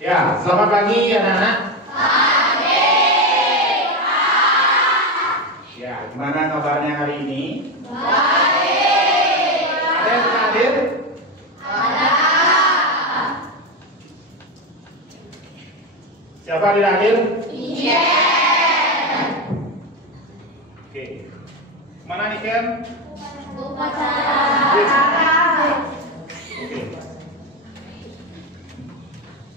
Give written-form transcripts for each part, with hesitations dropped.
Ya, selamat pagi anak-anak. Pagi. Ya, gimana kabarnya hari ini? Baik. Ada yang hadir? Ada. Siapa yang tidak hadir? Iya. Oke. Mana nih Ken? Upacara. Oke.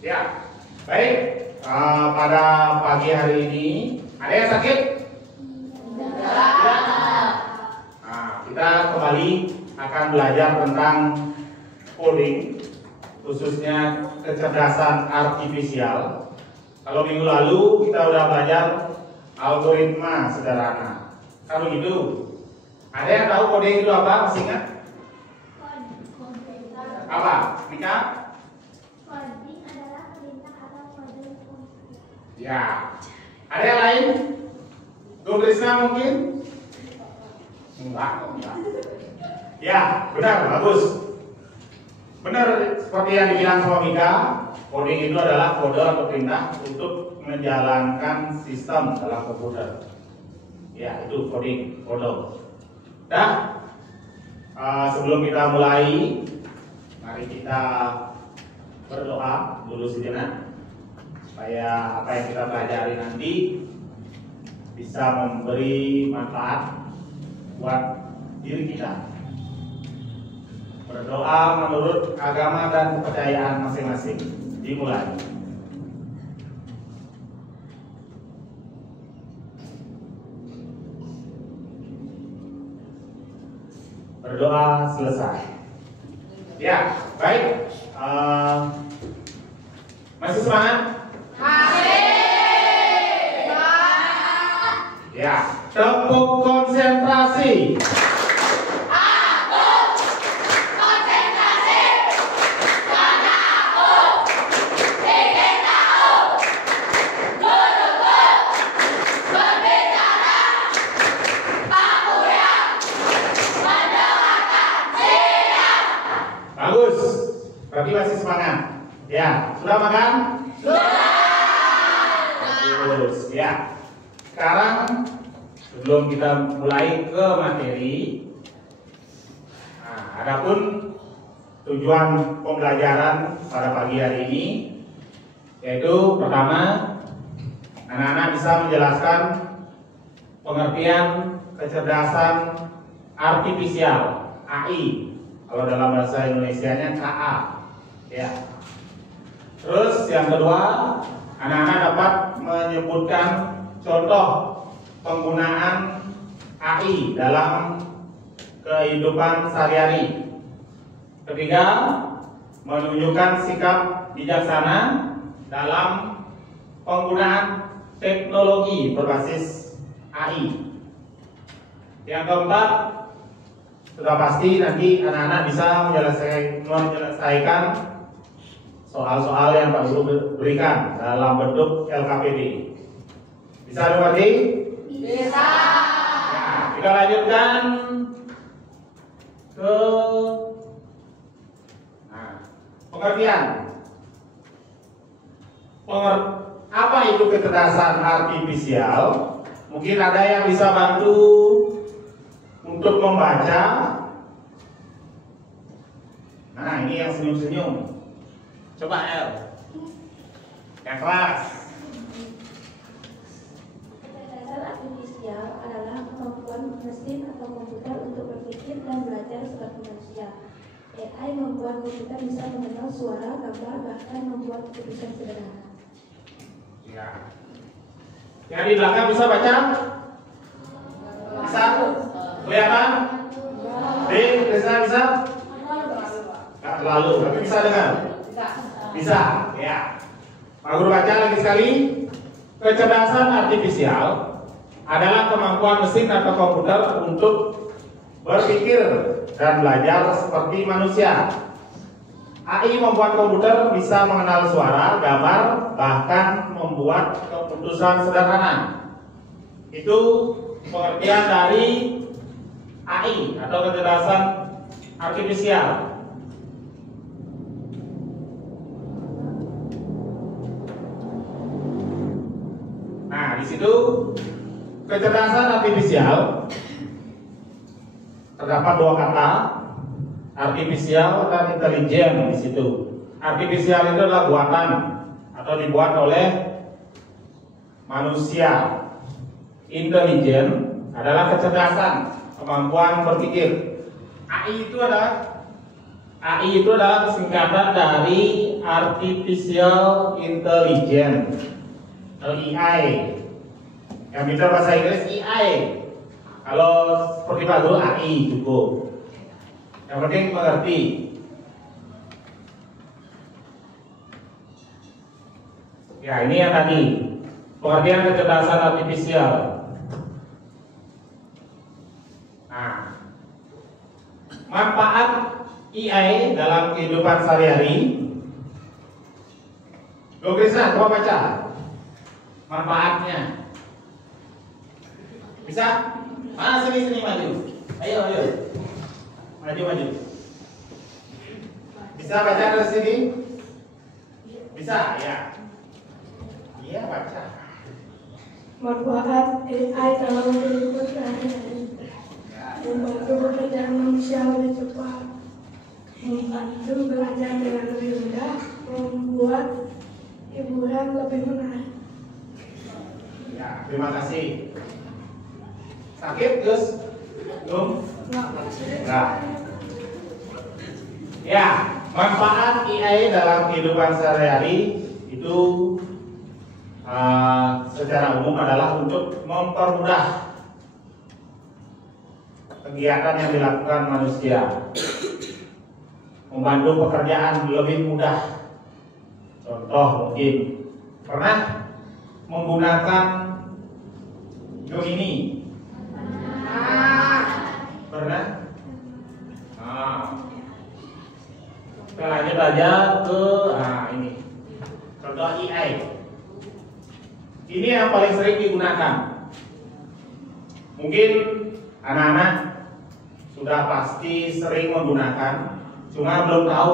Ya, baik. Pada pagi hari ini ada yang sakit? Kita kembali akan belajar tentang coding, khususnya kecerdasan artifisial. Kalau minggu lalu kita udah belajar algoritma sederhana. Kalau gitu, ada yang tahu coding itu apa? Masih ingat? Apa? Mika? Coding adalah perintah atau kode komputer. Ya. Ada yang lain? Gung Krisna mungkin? Enggak. Ya, benar, bagus. Benar seperti yang dibilang sama Mika, coding itu adalah kode atau perintah untuk menjalankan sistem dalam komputer. Ya, itu coding, kode. Nah, sebelum kita mulai, mari kita berdoa dulu sejenak supaya apa yang kita pelajari nanti bisa memberi manfaat buat diri kita. Berdoa menurut agama dan kepercayaan masing-masing. Dimulai. Berdoa selesai. Ya, baik. Masih semangat? Ya, tepuk konsentrasi. Bagus, berarti masih semangat. Ya, sudah makan? Sudah. Bagus, ya. Sekarang sebelum kita mulai ke materi, adapun tujuan pembelajaran pada pagi hari ini, yaitu pertama, anak-anak bisa menjelaskan pengertian kecerdasan artifisial (AI). Kalau dalam bahasa Indonesianya KA, ya. Terus yang kedua, anak-anak dapat menyebutkan contoh penggunaan AI dalam kehidupan sehari-hari. Ketiga, menunjukkan sikap bijaksana dalam penggunaan teknologi berbasis AI. Yang keempat, sudah pasti nanti anak-anak bisa menyelesaikan soal-soal yang Pak Guru berikan dalam bentuk LKPD. Bisa dimengerti? Bisa. Nah, kita lanjutkan ke pengertian. Apa itu kecerdasan artifisial? Mungkin ada yang bisa bantu untuk membaca. Nah, ini yang senyum-senyum. Coba El. Yang keras. Kecerdasan artifisial adalah kemampuan mesin atau komputer untuk berpikir dan belajar seperti manusia. AI membuat komputer bisa mengenal suara, gambar, bahkan membuat keputusan sederhana. Ya. Yang di belakang bisa baca? Bisa? Kelihatan? Bisa? Nggak terlalu, tapi bisa dengar? Bisa, ya. Pak Guru baca lagi sekali. Kecerdasan artifisial adalah kemampuan mesin atau komputer untuk berpikir dan belajar seperti manusia. AI membuat komputer bisa mengenal suara, gambar, bahkan membuat keputusan sederhana. Itu pengertian dari AI atau kecerdasan artifisial. itu kecerdasan artifisial terdapat dua kata, artifisial dan intelijen di situ. Artifisial itu adalah buatan atau dibuat oleh manusia. Intelijen adalah kecerdasan, kemampuan berpikir. AI itu adalah singkatan dari artificial intelligence atau AI. Yang bicara bahasa Inggris AI. Kalau seperti Pak Guru AI cukup. Yang penting mengerti. Ya, ini yang tadi pengertian kecerdasan artifisial. Nah, manfaat AI dalam kehidupan sehari-hari. Lo Krisna, coba baca manfaatnya. Bisa? Mana sini maju. Ayo. Maju. Bisa baca dari sini? Bisa, ya. Iya, baca. Manfaat AI dalam kehidupan sehari-hari. Membantu pekerjaan manusia lebih cepat, membantu belajar dengan lebih mudah, membuat hiburan lebih menarik. Ya, terima kasih. Sakit, Gus? Belum? Enggak. Ya, manfaat AI dalam kehidupan sehari-hari itu secara umum adalah untuk mempermudah kegiatan yang dilakukan manusia, membantu pekerjaan lebih mudah. Contoh mungkin pernah menggunakan Gemini? Pernah? Kita lanjut aja ke ini. Contoh AI. Ini yang paling sering digunakan. Mungkin anak-anak sudah pasti sering menggunakan, cuma belum tahu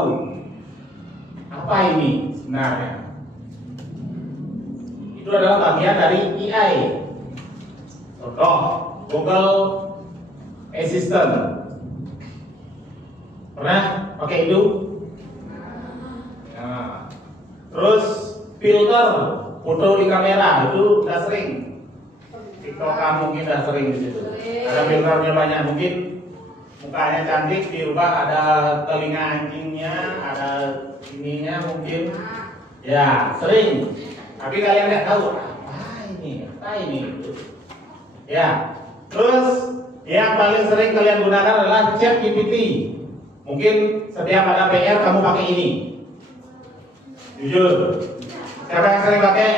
apa ini sebenarnya. Itu adalah bagian dari AI. Contoh Google Assistant. Pernah pakai itu? Nah, terus filter foto di kamera itu udah sering. TikTokan mungkin udah sering di situ. Ada filternya banyak, mungkin mukanya cantik dirubah, ada telinga anjingnya, ada ininya mungkin. Ya, sering. Tapi kalian nggak tahu apa ini. Ya. Terus yang paling sering kalian gunakan adalah ChatGPT. Mungkin setiap ada PR kamu pakai ini. Jujur. Siapa yang sering pakai?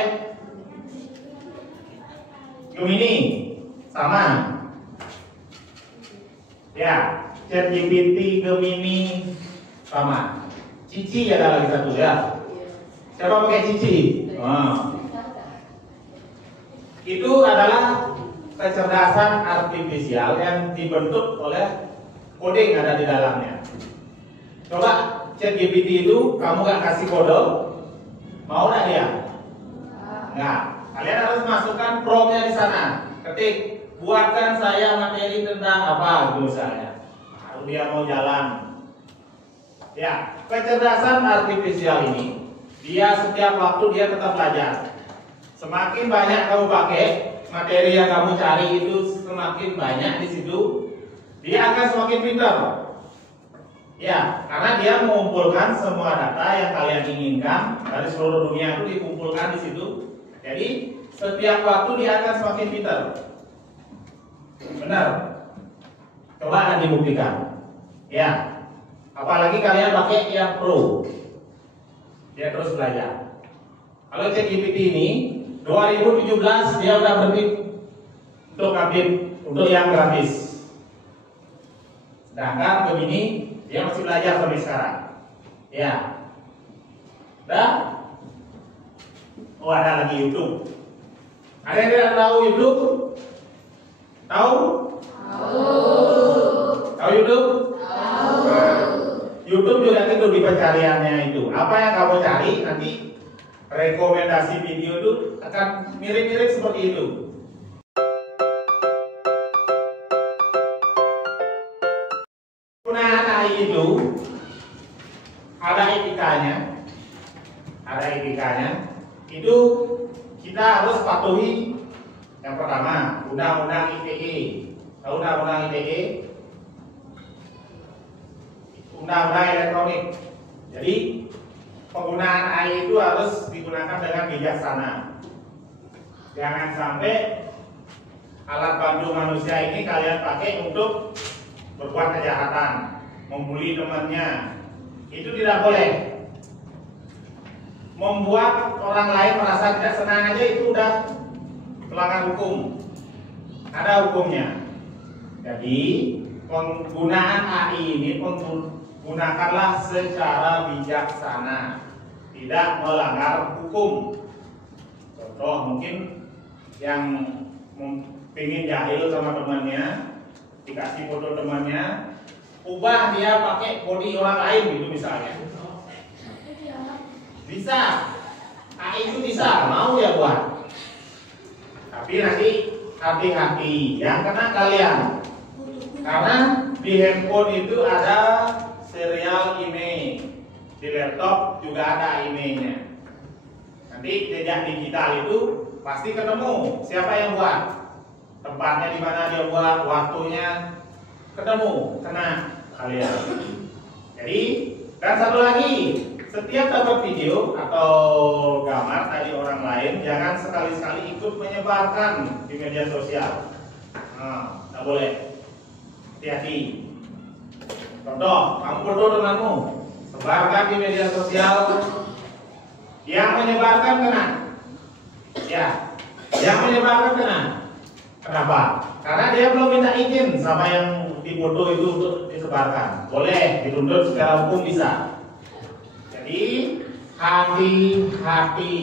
Gemini sama. Ya, ChatGPT, Gemini sama. Cici ada lagi satu ya. Siapa pakai Cici? Itu adalah kecerdasan artifisial yang dibentuk oleh coding ada di dalamnya. Coba ChatGPT itu kamu gak kasih kode, mau gak dia? Enggak. Kalian harus masukkan promptnya di sana. Ketik, buatkan saya materi tentang apa gitu misalnya. Baru dia mau jalan. Ya, kecerdasan artifisial ini, dia setiap waktu dia tetap belajar. Semakin banyak kamu pakai, materi yang kamu cari itu semakin banyak di situ, dia akan semakin pintar. Ya, karena dia mengumpulkan semua data yang kalian inginkan dari seluruh dunia itu dikumpulkan di situ. Jadi setiap waktu dia akan semakin pintar. Benar? Coba akan dibuktikan. Ya, apalagi kalian pakai yang pro, dia terus belajar. Kalau ChatGPT ini 2017 dia udah berhenti untuk update untuk yang gratis. Sedangkan begini dia masih belajar sampai sekarang. Ya. Dah? Oh, ada lagi YouTube. Ada yang tidak tahu YouTube? Tahu? Tahu YouTube? YouTube juga itu di pencariannya itu. Apa yang kamu cari nanti rekomendasi video itu akan mirip-mirip seperti itu. Penggunaan AI itu ada etikanya. Itu kita harus patuhi. Yang pertama, Undang-Undang ITE. Tahu Undang-Undang ITE? Undang-Undang Elektronik. Jadi penggunaan AI itu harus digunakan dengan bijaksana. Jangan sampai alat bantu manusia ini kalian pakai untuk berbuat kejahatan, membuli temannya. Itu tidak boleh. Membuat orang lain merasa tidak senang aja itu udah pelanggar hukum. Ada hukumnya. Jadi penggunaan AI ini gunakanlah secara bijaksana, tidak melanggar hukum. Contoh mungkin yang pengen jahil sama temannya, dikasih foto temannya, ubah dia pakai body orang lain gitu misalnya. Bisa, AI itu bisa, mau ya buat. Tapi nanti hati-hati, yang kena kalian. Karena di handphone itu ada serial email, di laptop juga ada emailnya. Nanti jejak digital itu pasti ketemu siapa yang buat, tempatnya di mana dia buat, waktunya ketemu, kena kalian. Jadi dan satu lagi, setiap dapat video atau gambar dari orang lain, jangan sekali-sekali ikut menyebarkan di media sosial. Nah, tidak boleh. Hati-hati. Contoh, kamu foto temanmu, sebarkan di media sosial. Yang menyebarkan kena. Ya, yang menyebarkan kena. Kenapa? Karena dia belum minta izin sama yang difoto itu untuk disebarkan. Boleh dituntut secara hukum bisa. Jadi hati-hati.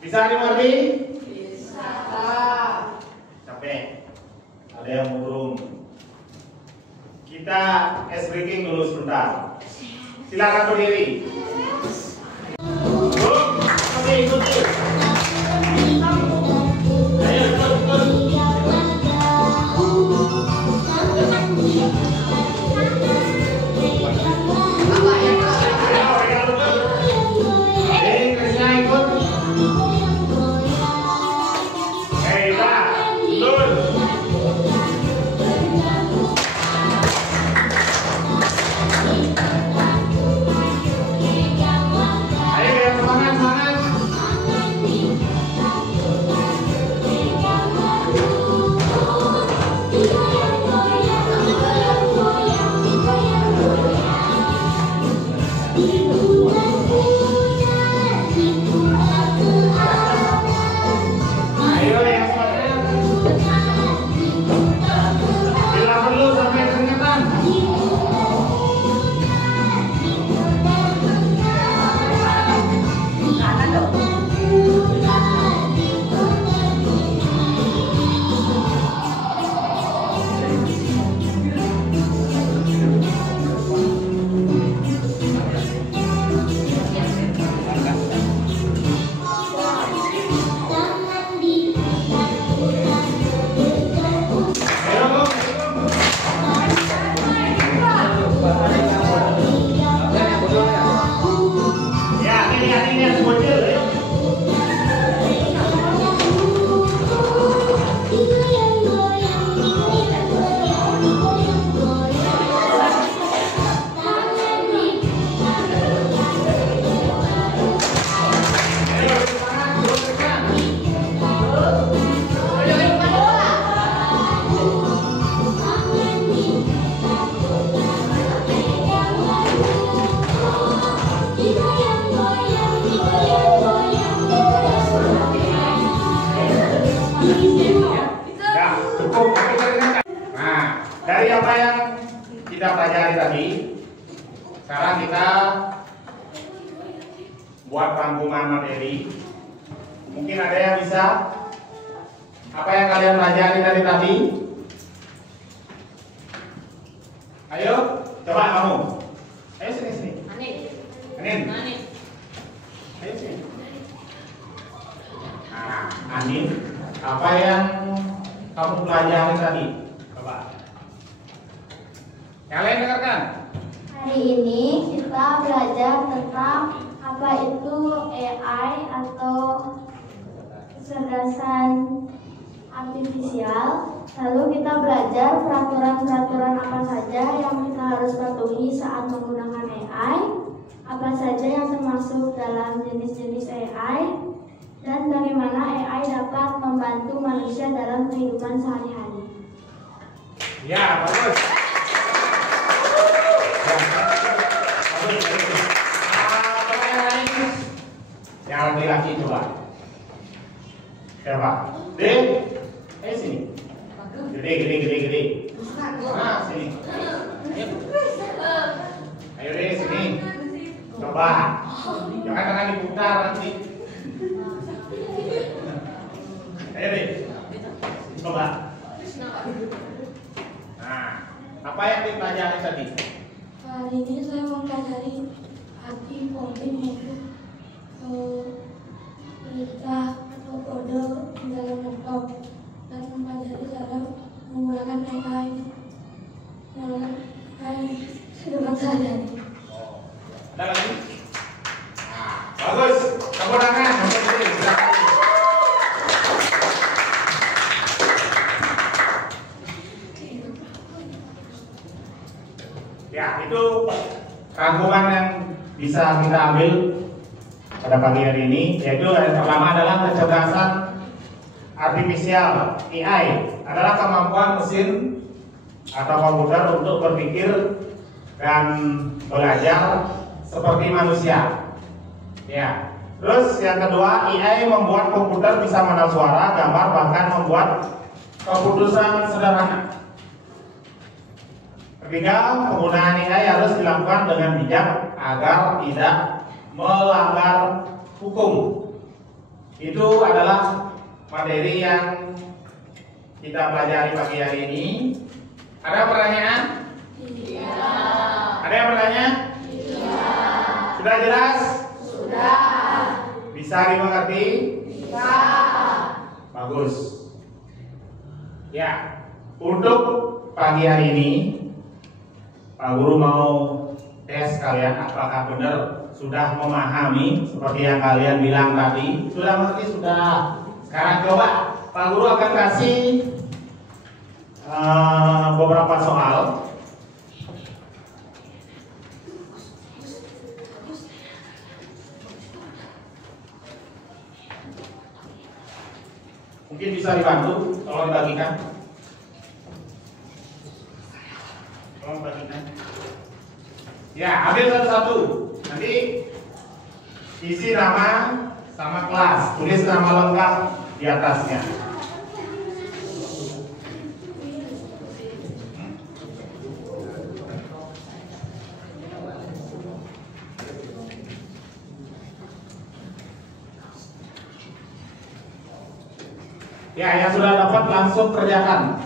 Bisa dimengerti? Bisa. Capek. Ada yang murung. Kita ice breaking dulu sebentar. Silakan berdiri. Oke, ikuti. Ayo, ikut. Dari apa yang kita pelajari tadi, sekarang kita buat rangkuman materi. Mungkin ada yang bisa apa yang kalian pelajari dari tadi? Ayo, coba kamu. Ayo sini. Anin. Anin. Ayo sini. pelajari tadi? Coba. Yang lain dengarkan. Hari ini kita belajar tentang apa itu AI atau kecerdasan artifisial. Lalu kita belajar peraturan-peraturan apa saja yang kita harus patuhi saat menggunakan AI, apa saja yang termasuk dalam jenis-jenis AI, dan bagaimana AI dapat membantu manusia dalam kehidupan sehari-hari. Ya, bagus. Pertanyaan lain? Yang laki-laki coba. Siapa? Sini. Gede. Nah, sini. Ayo sini. Coba. Jangan tangan diputar nanti. Ayo coba. Nah, apa yang dipelajari tadi? Hari ini saya mempelajari arti coding yaitu perintah atau kode di dalam laptop dan mempelajari cara menggunakan AI dengan sehari-hari. Ada lagi? Nah, bagus. Tepuk tangan. Ya, itu rangkuman yang bisa kita ambil pada pagi hari ini, yaitu yang pertama adalah kecerdasan artifisial AI adalah kemampuan mesin atau komputer untuk berpikir dan belajar seperti manusia. Ya. Terus yang kedua, AI membuat komputer bisa mengenal suara, gambar, bahkan membuat keputusan sederhana. Ketiga, penggunaan AI harus dilakukan dengan bijak agar tidak melanggar hukum. Itu adalah materi yang kita pelajari pagi hari ini. Ada pertanyaan? Iya. Ada yang bertanya? Iya. Sudah jelas? Sudah. Bisa dimengerti? Bisa. Bagus. Ya, untuk pagi hari ini Pak Guru mau tes kalian apakah benar sudah memahami seperti yang kalian bilang tadi. Sudah mengerti? Sudah. Sekarang coba Pak Guru akan kasih beberapa soal. Mungkin bisa dibantu, tolong dibagikan. Tolong bagikan. Ya, ambil satu-satu. Nanti isi nama sama kelas, tulis nama lengkap di atasnya. Ya, yang sudah dapat langsung kerjakan.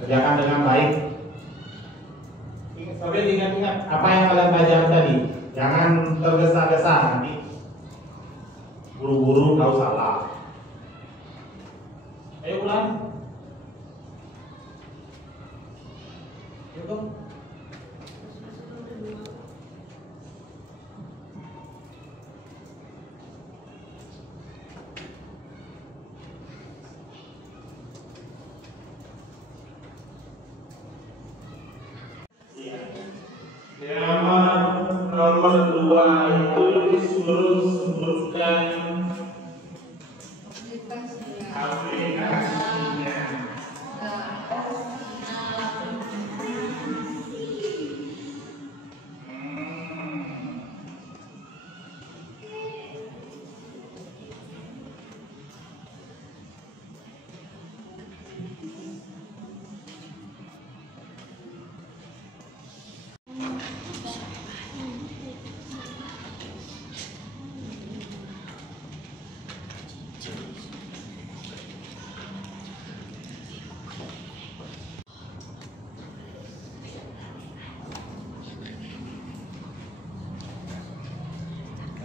Kerjakan dengan baik. Tapi ingat-ingat apa yang kalian pelajari tadi. Jangan tergesa-gesa nanti buru-buru tahu salah. Ayo ulang. Yuk. Yang nomor 2 itu disuruh sebutkan aplikasinya.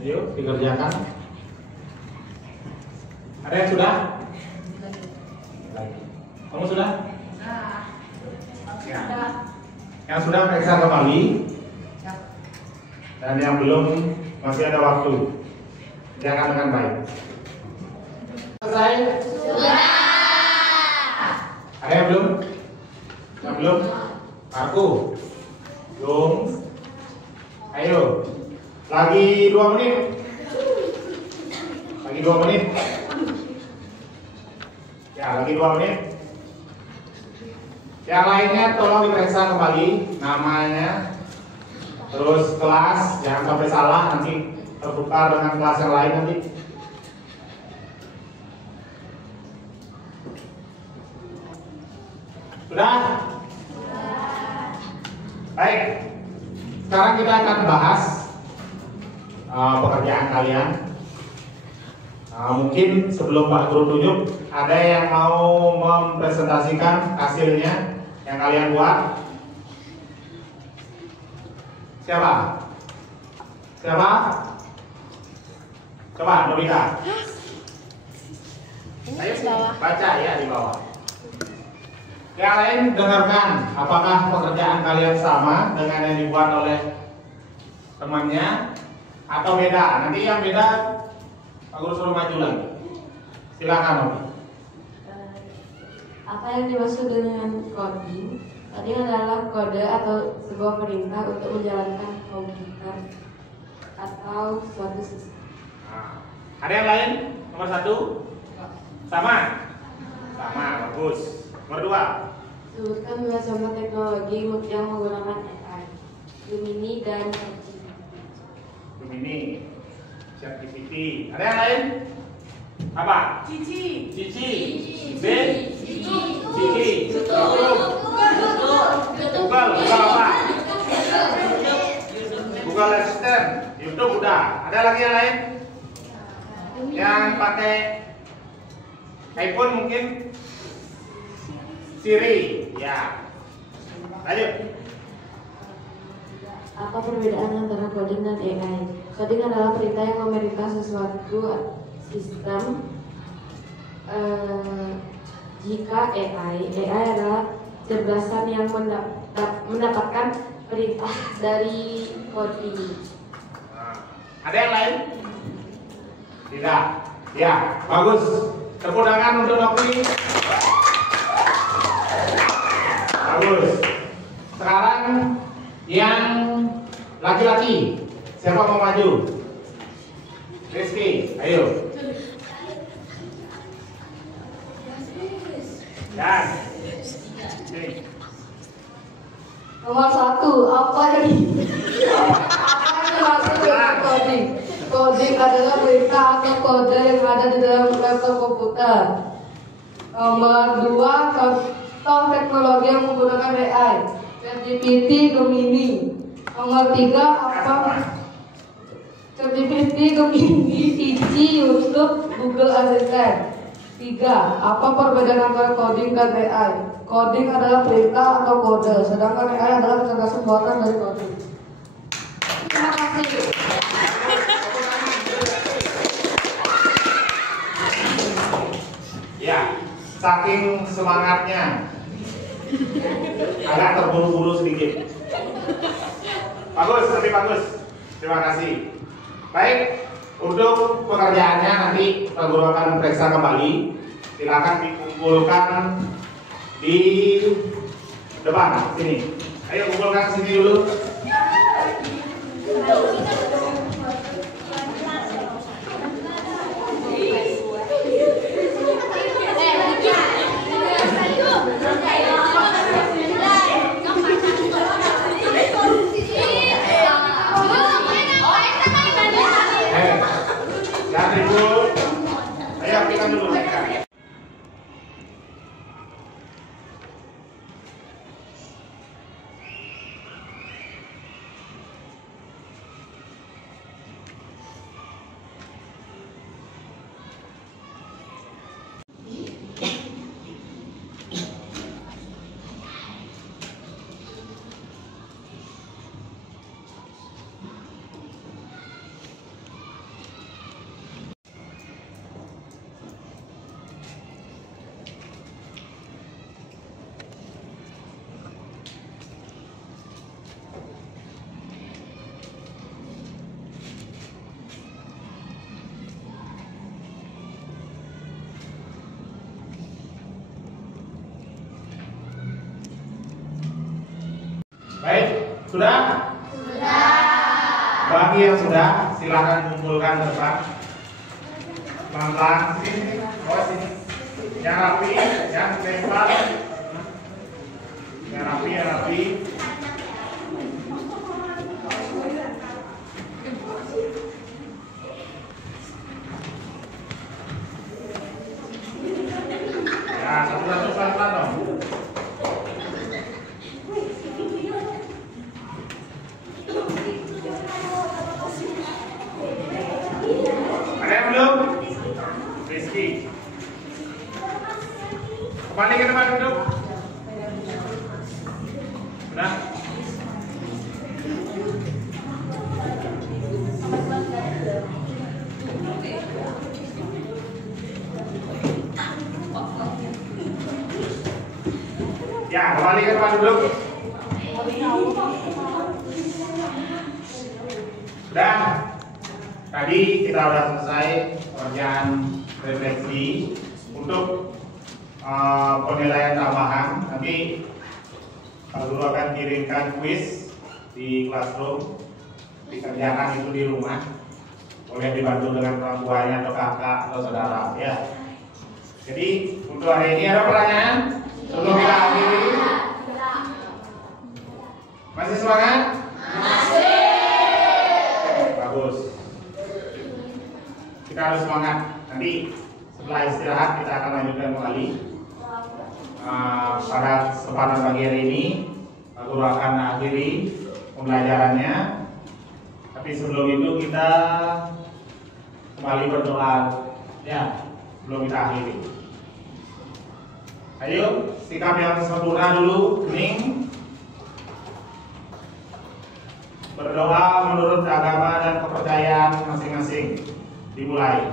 Ayo dikerjakan. Ada yang sudah? Kamu sudah? Ya. Yang sudah periksa kembali. Dan yang belum masih ada waktu. Jangan dengan baik. Selesai? Sudah. Ada yang belum? Yang belum? Aku. Belum. Ayo. Lagi 2 menit. Lagi 2 menit. Ya, lagi 2 menit. Yang lainnya tolong diperiksa kembali namanya. Terus kelas, jangan sampai salah nanti tertukar dengan kelas yang lain nanti. Sudah? Baik. Sekarang kita akan bahas pekerjaan kalian. Mungkin sebelum Pak Guru tunjuk, ada yang mau mempresentasikan hasilnya yang kalian buat? Siapa? Siapa? Coba, Nobita. Ayo baca ya di bawah. Yang lain dengarkan, apakah pekerjaan kalian sama dengan yang dibuat oleh temannya atau beda? Nanti yang beda Pak Guru suruh maju lagi. Silakan, Nobi. Apa yang dimaksud dengan coding? Coding adalah kode atau sebuah perintah untuk menjalankan komputer atau suatu sistem. Ada yang lain? Nomor 1? Sama? Sama, bagus. Nomor 2? Sebutkan 2 contoh teknologi yang menggunakan AI, Gemini dan ChatGPT. Gemini, ChatGPT. Ada yang lain? Apa? Cici. Cici. B? Cici. YouTube. Google. Google apa? Google Assistant. YouTube udah. Ada lagi yang lain? Yang pakai iPhone mungkin Siri. Ya. Lanjut. Apa perbedaan antara coding dan AI? Coding adalah perintah yang memerintah sesuatu sistem. Jika AI adalah cerdasan yang mendapatkan perintah dari coding. Ada yang lain? Tidak. Ya, bagus. Tepuk tangan untuk Novi. Bagus. Sekarang yang laki-laki, siapa mau maju? Rizky, ayo. Dan Nomor 1, apa yang dimaksud dengan coding? Coding adalah perintah atau kode yang ada di dalam laptop komputer. Nomor 2, contoh teknologi yang menggunakan AI, ChatGPT, Gemini. Nomor 3, apa? ChatGPT, Gemini, Cici, YouTube, Google Assistant. 3. Apa perbedaan antara coding dan AI? Coding adalah perintah atau kode, sedangkan AI adalah kecerdasan buatan dari coding. Terima kasih. Ya, saking semangatnya agak terburu-buru sedikit. Bagus, tapi bagus. Terima kasih. Baik, untuk pekerjaannya nanti Pak Guru akan periksa kembali. Silakan dikumpulkan di depan sini. Ayo kumpulkan sini dulu. Jangan ribut. Ayo kita dulu mereka. Baik, sudah? Sudah. Bagi yang sudah, silakan kumpulkan ke depan. Pelan-pelan, sini, sini. Yang rapi, yang lempar. Yang rapi, yang rapi. Ya, satu-satu pelan-pelan dong. Rizky, kembali ke tempat duduk. Sudah. Ya, kembali ke tempat duduk. Sudah. Tadi kita sudah selesai pekerjaan refleksi untuk penilaian tambahan. Nanti Pak Guru akan kirimkan kuis di classroom, dikerjakan itu di rumah. Boleh dibantu dengan orang tuanya atau kakak atau saudara ya. Jadi untuk hari ini ada pertanyaan sebelum kita akhiri? Masih semangat? Masih. Bagus. Kita harus semangat. Nanti setelah istirahat kita akan lanjutkan kembali. Pada kesempatan pagi hari ini Pak Guru akan akhiri pembelajarannya. Tapi sebelum itu kita kembali berdoa ya sebelum kita akhiri. Ayo sikap yang sempurna dulu, hening. Berdoa menurut agama dan kepercayaan masing-masing. Dimulai.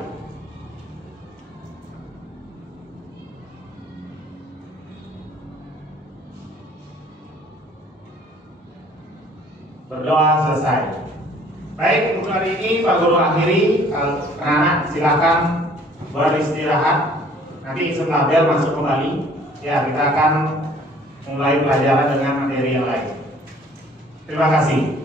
Berdoa selesai. Baik, untuk hari ini Pak Guru akhiri. Anak-anak silakan beristirahat. Nanti setelah bel masuk kembali. Ya, kita akan mulai pelajaran dengan materi yang lain. Terima kasih.